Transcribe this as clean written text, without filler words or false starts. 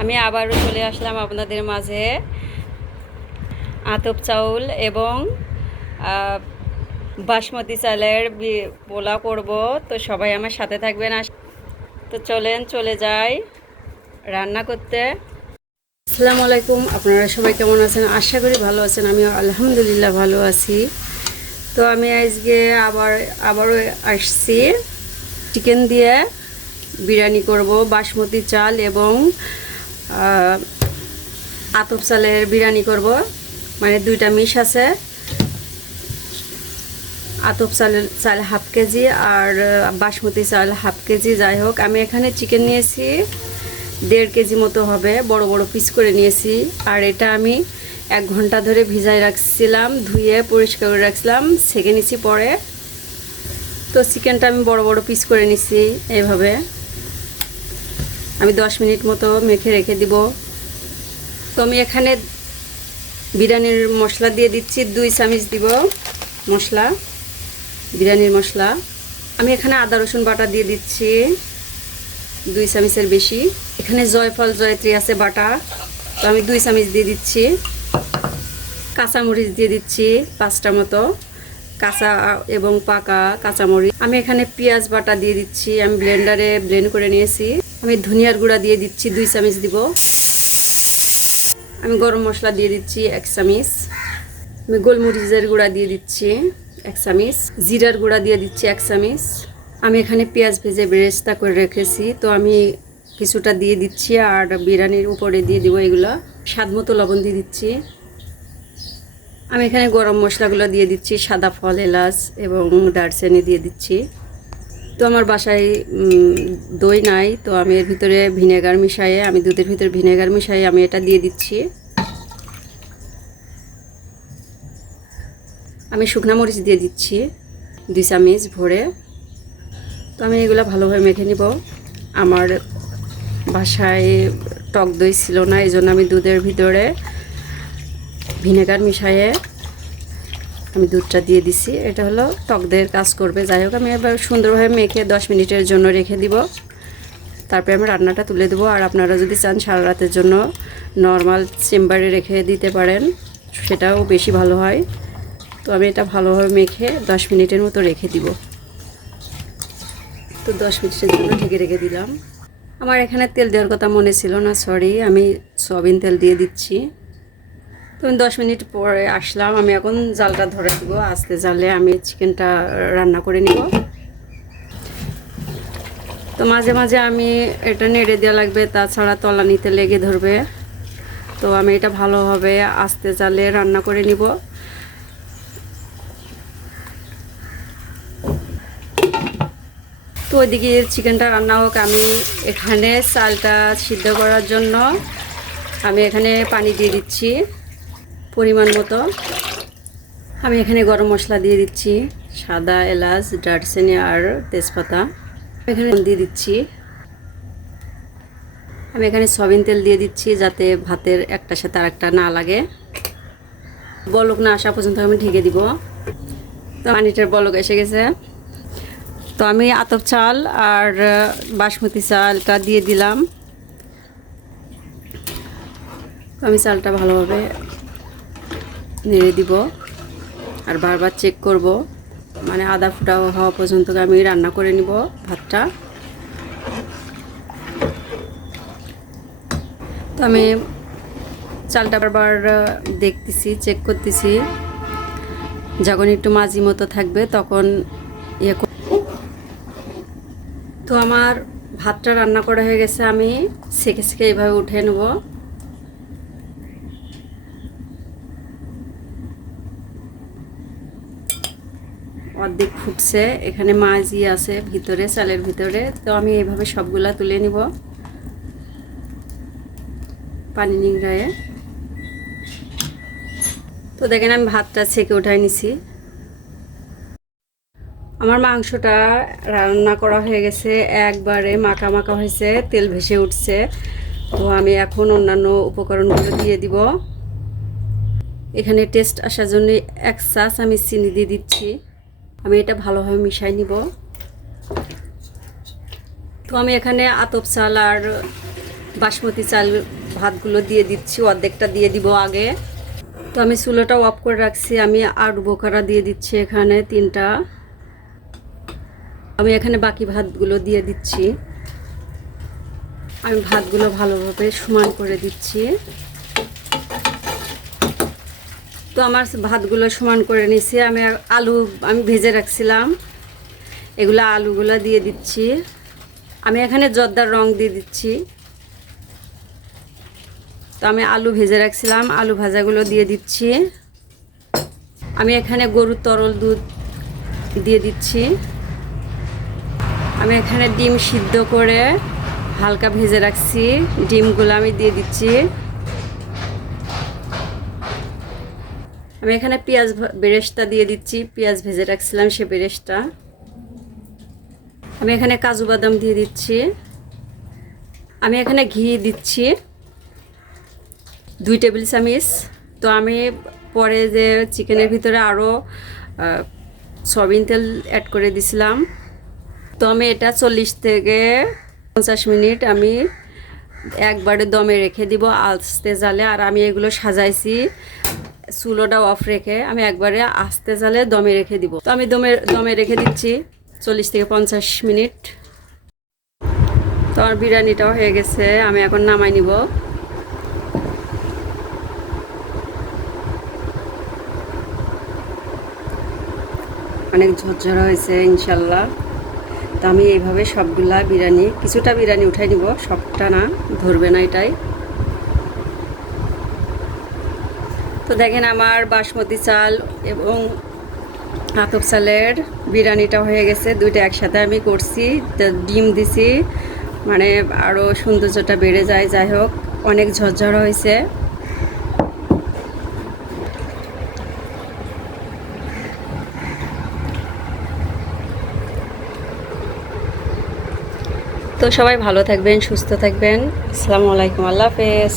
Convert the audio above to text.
আমি আবারও চলে আসলাম আপনাদের মাঝে আতপ চাউল এবং বাসমতি চালের পোলাও করব। তো সবাই আমার সাথে থাকবেন। তো চলে যাই রান্না করতে। আসসালামু আলাইকুম, আপনারা সবাই কেমন আছেন? আশা করি ভালো আছেন। আমি আলহামদুলিল্লাহ ভালো আছি। তো আমি আজকে আবারও আসছি চিকেন দিয়ে বিরিয়ানি করব। বাসমতি চাল এবং আতপ চালের বিরিয়ানি করব, মানে দুইটা মিশ আছে। আতপ চাল হাফ কেজি আর বাসমতি চাল হাফ কেজি। যাই হোক, আমি এখানে চিকেন নিয়েছি 1.5 কেজি মতো হবে, বড় বড় পিস করে নিয়েছি। আর এটা আমি 1 ঘন্টা ধরে ভিজাই রাখছিলাম, ধুয়ে পরিষ্কার করে রাখছিলাম, ছেঁকে নিছি পরে। তো চিকেনটা আমি বড় বড় পিস করে নিছি এইভাবে। আমি 10 মিনিট মতো মেখে রেখে দিব। তো আমি এখানে বিরিয়ানির মশলা দিয়ে দিচ্ছি, 2 চামচ দিব মশলা, বিরিয়ানির মশলা। আমি এখানে আদা রসুন বাটা দিয়ে দিচ্ছি 2 চামচের বেশি। এখানে জয়ফল জয়ত্রী আছে বাটা, তো আমি 2 চামচ দিয়ে দিচ্ছি। কাঁচামরিচ দিয়ে দিচ্ছি 5টা মতো, কাঁচা এবং পাকা কাঁচামরিচ। আমি এখানে পেঁয়াজ বাটা দিয়ে দিচ্ছি, আমি ব্লেন্ডারে ব্লেন্ড করে নিয়েছি। আমি ধনিয়ার গুঁড়া দিয়ে দিচ্ছি 2 চামচ দিব। আমি গরম মশলা দিয়ে দিচ্ছি 1 চামচ। আমি গোলমরিচের গুঁড়া দিয়ে দিচ্ছি 1 চামচ। জিরার গুঁড়া দিয়ে দিচ্ছি 1 চামচ। আমি এখানে পেঁয়াজ ভেজে বেরেস্তা করে রেখেছি, তো আমি কিছুটা দিয়ে দিচ্ছি আর বিরিয়ানির উপরে দিয়ে দিব এগুলো। স্বাদ মতো লবণ দিয়ে দিচ্ছি। আমি এখানে গরম মশলাগুলো দিয়ে দিচ্ছি, সাদা ফল, এলাচ এবং দারচিনি দিয়ে দিচ্ছি। তো আমার বাসায় দই নাই, তো আমি এর ভিতরে ভিনেগার মিশাইয়ে, আমি দুধের ভিতরে ভিনেগার মিশাইয়ে আমি এটা দিয়ে দিচ্ছি। আমি শুকনো মরিচ দিয়ে দিচ্ছি 2 চামচ ভরে। তো আমি এগুলো ভালোভাবে মেখে নিব। আমার বাসায় টক দই ছিল না, এই জন্য আমি দুধের ভিতরে ভিনেগার মিশাইয়ে আমি দুধটা দিয়ে দিছি। এটা হলো টক দইয়ের কাজ করবে। যাই হোক, আমি এবার সুন্দরভাবে মেখে 10 মিনিটের জন্য রেখে দিব। তারপরে আমি রান্নাটা তুলে দেবো। আর আপনারা যদি চান সারা রাতের জন্য নর্মাল চেম্বারে রেখে দিতে পারেন, সেটাও বেশি ভালো হয়। তো আমি এটা ভালোভাবে মেখে 10 মিনিটের মতো রেখে দিব। তো 10 মিনিটের জন্য ঢেকে রেখে দিলাম। আমার এখানে তেল দেওয়ার কথা মনে ছিল না, সরি। আমি সয়াবিন তেল দিয়ে দিচ্ছি। তো আমি 10 মিনিট পরে আসলাম। আমি এখন জালটা ধরে দিব। আস্তে জালে আমি চিকেনটা রান্না করে নিব। তো মাঝে মাঝে আমি এটা নেড়ে দেওয়া লাগবে, তাছাড়া তলানিতে লেগে ধরবে। তো আমি এটা ভালোভাবে আস্তে জালে রান্না করে নিব। তো ওইদিকে চিকেনটা রান্না হোক, আমি এখানে চালটা সিদ্ধ করার জন্য আমি এখানে পানি দিয়ে দিচ্ছি পরিমাণ মতো। আমি এখানে গরম মশলা দিয়ে দিচ্ছি, সাদা এলাচ, দারচিনি আর তেজপাতা এখানে দিয়ে দিচ্ছি। আমি এখানে সয়াবিন তেল দিয়ে দিচ্ছি, যাতে ভাতের একটার সাথে আরেকটা না লাগে। বলক না আসা পর্যন্ত আমি ঢেকে দিব। তো পানিটার বলক এসে গেছে। তো আমি আতপ চাল আর বাসমতি চালটা দিয়ে দিলাম। আমি চালটা ভালোভাবে নেড়ে দিব আর বারবার চেক করব, মানে আদা ফুটা হওয়া পর্যন্ত আমি রান্না করে নিব ভাতটা। তো আমি চালটা বারবার দেখতেছি, চেক করতেছি। যখন একটু মাঝি মতো থাকবে তখন তো আমার ভাতটা রান্না করা হয়ে গেছে। আমি সেকে সেকে এইভাবে উঠে নেব। অর্ধেক ফুটছে, এখানে মাঝি আছে ভিতরে, চালের ভিতরে। তো আমি এইভাবে সবগুলা তুলে নিব পানি নিংড়ায়ে। তো দেখেন আমি ভাতটা ছেঁকে উঠাই নিছি। আমার মাংসটা রান্না করা হয়ে গেছে, একবারে মাখা মাখা হয়েছে, তেল ভেসে উঠছে। তো আমি এখন অন্যান্য উপকরণগুলো দিয়ে দিব। এখানে টেস্ট আসার জন্য 1 চা চামচ চিনি দিয়ে দিচ্ছি। আমি এটা ভালোভাবে মিশাই নিব। তো আমি এখানে আতপ চাল আর বাসমতি চাল ভাতগুলো দিয়ে দিচ্ছি, অর্ধেকটা দিয়ে দিব আগে। তো আমি চুলোটা অফ করে রাখছি। আমি আলু বোখারা দিয়ে দিচ্ছি এখানে 3টা। আমি এখানে বাকি ভাতগুলো দিয়ে দিচ্ছি। আমি ভাতগুলো ভালোভাবে সমান করে দিচ্ছি। তো আমার ভাতগুলো সমান করে নিছি। আলু ভেজে রাখছিলাম, এগুলো আলুগুলো দিয়ে দিচ্ছি। আমি এখানে জর্দার রং দিয়ে দিচ্ছি। তো আমি আলু ভেজে রাখছিলাম, আলু ভাজাগুলো দিয়ে দিচ্ছি। আমি এখানে গরুর তরল দুধ দিয়ে দিচ্ছি। আমি এখানে ডিম সিদ্ধ করে হালকা ভেজে রাখছি, ডিমগুলো আমি দিয়ে দিচ্ছি। আমি এখানে পেঁয়াজ বেরেস্তা দিয়ে দিচ্ছি, পেঁয়াজ ভেজে রাখছিলাম সে বেরেস্তা। আমি এখানে কাজু বাদাম দিয়ে দিচ্ছি। আমি এখানে ঘি দিচ্ছি 2 টেবিল চামচ। তো আমি পরে যে চিকেনের ভিতরে আরও সয়াবিন তেল অ্যাড করে দিছিলাম। তো আমি এটা 40 থেকে 50 মিনিট আমি একবারে দমে রেখে দিব আস্তে জালে। আর আমি এগুলো সাজাইছি চুলোটা অফ রেখে, আমি একবারে আস্তে জালে দমে রেখে দিব। তো আমি দমে রেখে দিচ্ছি 40 থেকে 50 মিনিট। তো আমার বিরিয়ানিটাও হয়ে গেছে, আমি এখন নামাই নিব। অনেক ঝরঝরা হয়েছে ইনশাল্লাহ। তো আমি এইভাবে সবগুলা বিরিয়ানি, কিছুটা বিরিয়ানি উঠাই নিব, সবটা না, ধরবে না এটাই। তো দেখেন আমার বাসমতি চাল এবং আতপ চালের বিরিয়ানিটা হয়ে গেছে, দুইটা একসাথে আমি করছি। ডিম দিছি, মানে আরও সৌন্দর্যটা বেড়ে যায়। যাই হোক, অনেক ঝরঝরা হয়েছে। তো সবাই ভালো থাকবেন, সুস্থ থাকবেন। আসসালামু আলাইকুম, আল্লাহ হাফেজ।